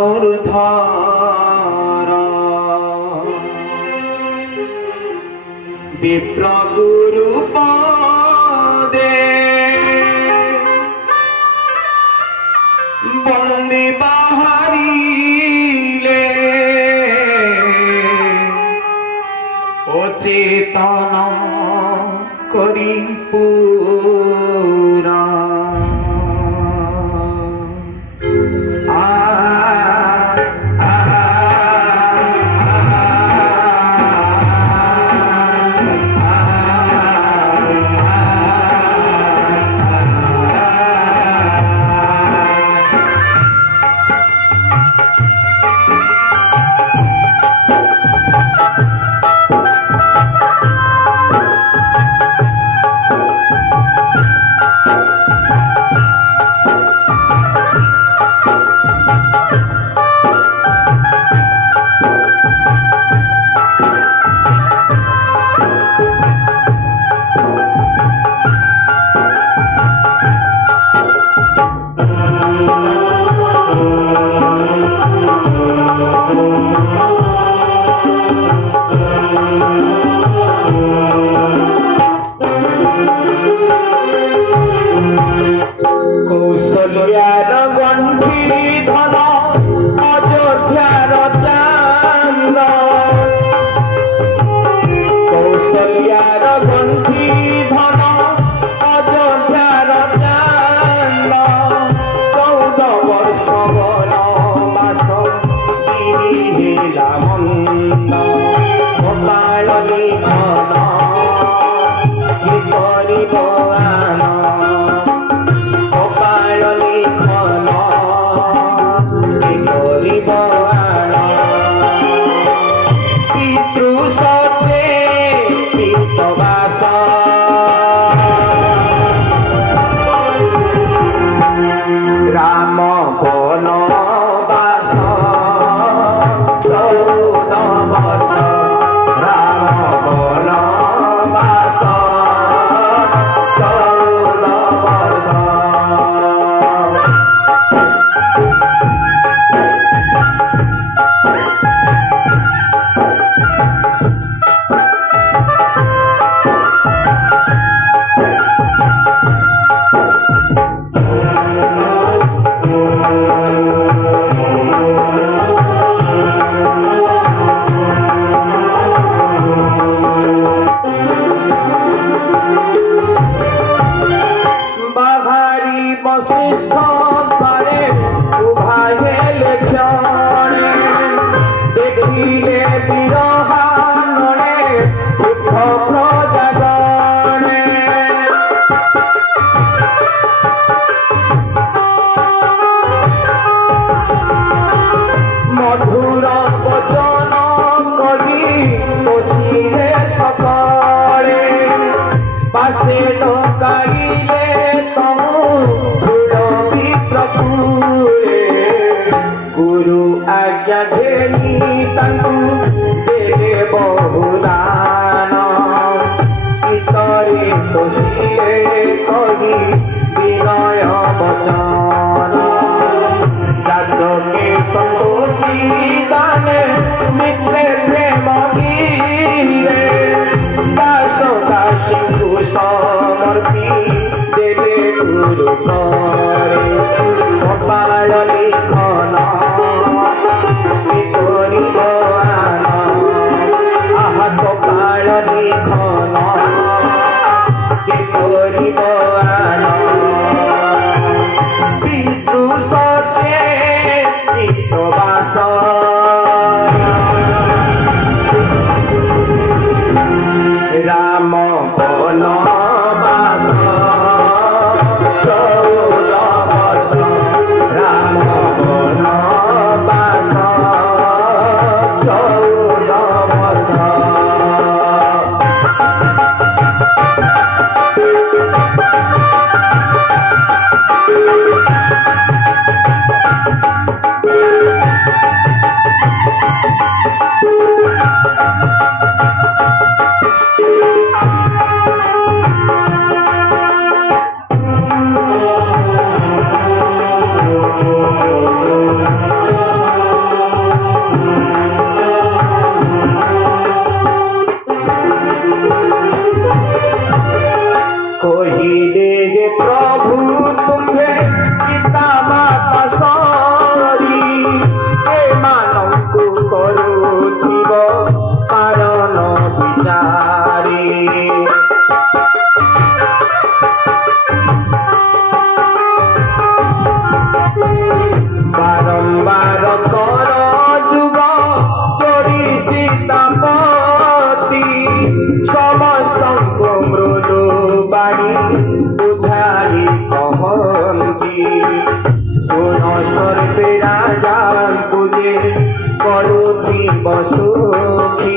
ধনুর্ধরা বিপ্র গুরু পদে বন্দে বাহারিলে অচেতন করি পুরা কৌশল্যার গণ্ঠি ধন অযোধ্যার চান্দ কৌশল্যার গণ্ঠি ধন অযোধ্যার চান্দ 14 বর্ষ বনবাস গিরিলা মন্দ গোপাল লিখন কি করিব রাম বনবাস 14 বর্ষ রাম বনবাস 14 বর্ষ বশিষ্ঠ দ্বারে উভা হেলে ক্ষণে দেখিলে বিরহাননে দুঃখ প্রজাগণে মধুর বচন কহি বসিলে সকলে পাশে লোকাইলে गुरु आज्ञा घेनी तांकु देले बहुदान इतरे तोषिले कही विनय वचन जाचके संतोषी दाने मित्रे प्रेम गीरे दास दासी समर्पी देले गुरु करे गोपाल लिखन কি করিব আহা গোপাল লিখন কি করিব পিতৃ সত্যে নিত্যবাস রাম বনবাস 14 বর্ষ রাম বনবাস 14 বর্ষ କରୁଥିବ ପାଳନ ବିଚାରେ ବାରମ୍ବାର କର ଯୁଗ ଚୋରି ସୀତାପତି ସମସ୍ତଙ୍କୁ ମୃଦୁ ବାଣୀ ବୁଝାଇ କହନ୍ତି ଶୁଣ ସର୍ବେ ରାଜାଙ୍କୁ ଯେ କରୁଥିବ ସୁଖୀ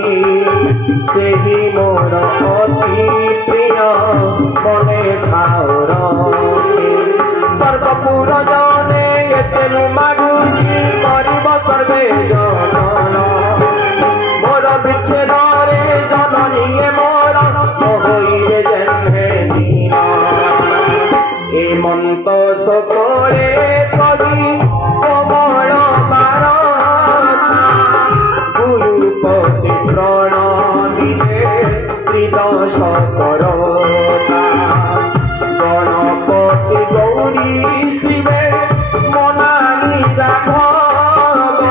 ସେହି ମୋର ଅତି ପ୍ରିୟ ମନେ ଥାଉ ରଖେ ସର୍ବପୁର ଜନେ ଏତେ ମାଗୁଛି କରିବ ସର୍ବେ ଜନନ ମୋର ବିଚ୍ଛେଦରେ ଜନନୀଏ ମୋର ହୋଇରେ ଜନ୍ମେ ଦିନ ଏ ମନ୍ତ সকলে কবি কোমল বারতা গুরুপতি প্রণমিলে হৃদয় করতা গণপতি গৌরী শিবে মনানি রাঘব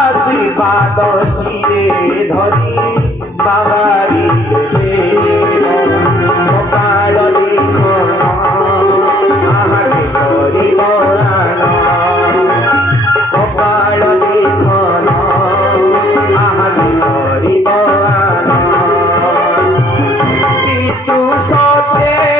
আশীর্বাদ শিরে ধরি বাবারি দেব কপাল লিখন আহাকে করিব আন কপাল লিখন আহাকে করিব আন পিতৃ সতে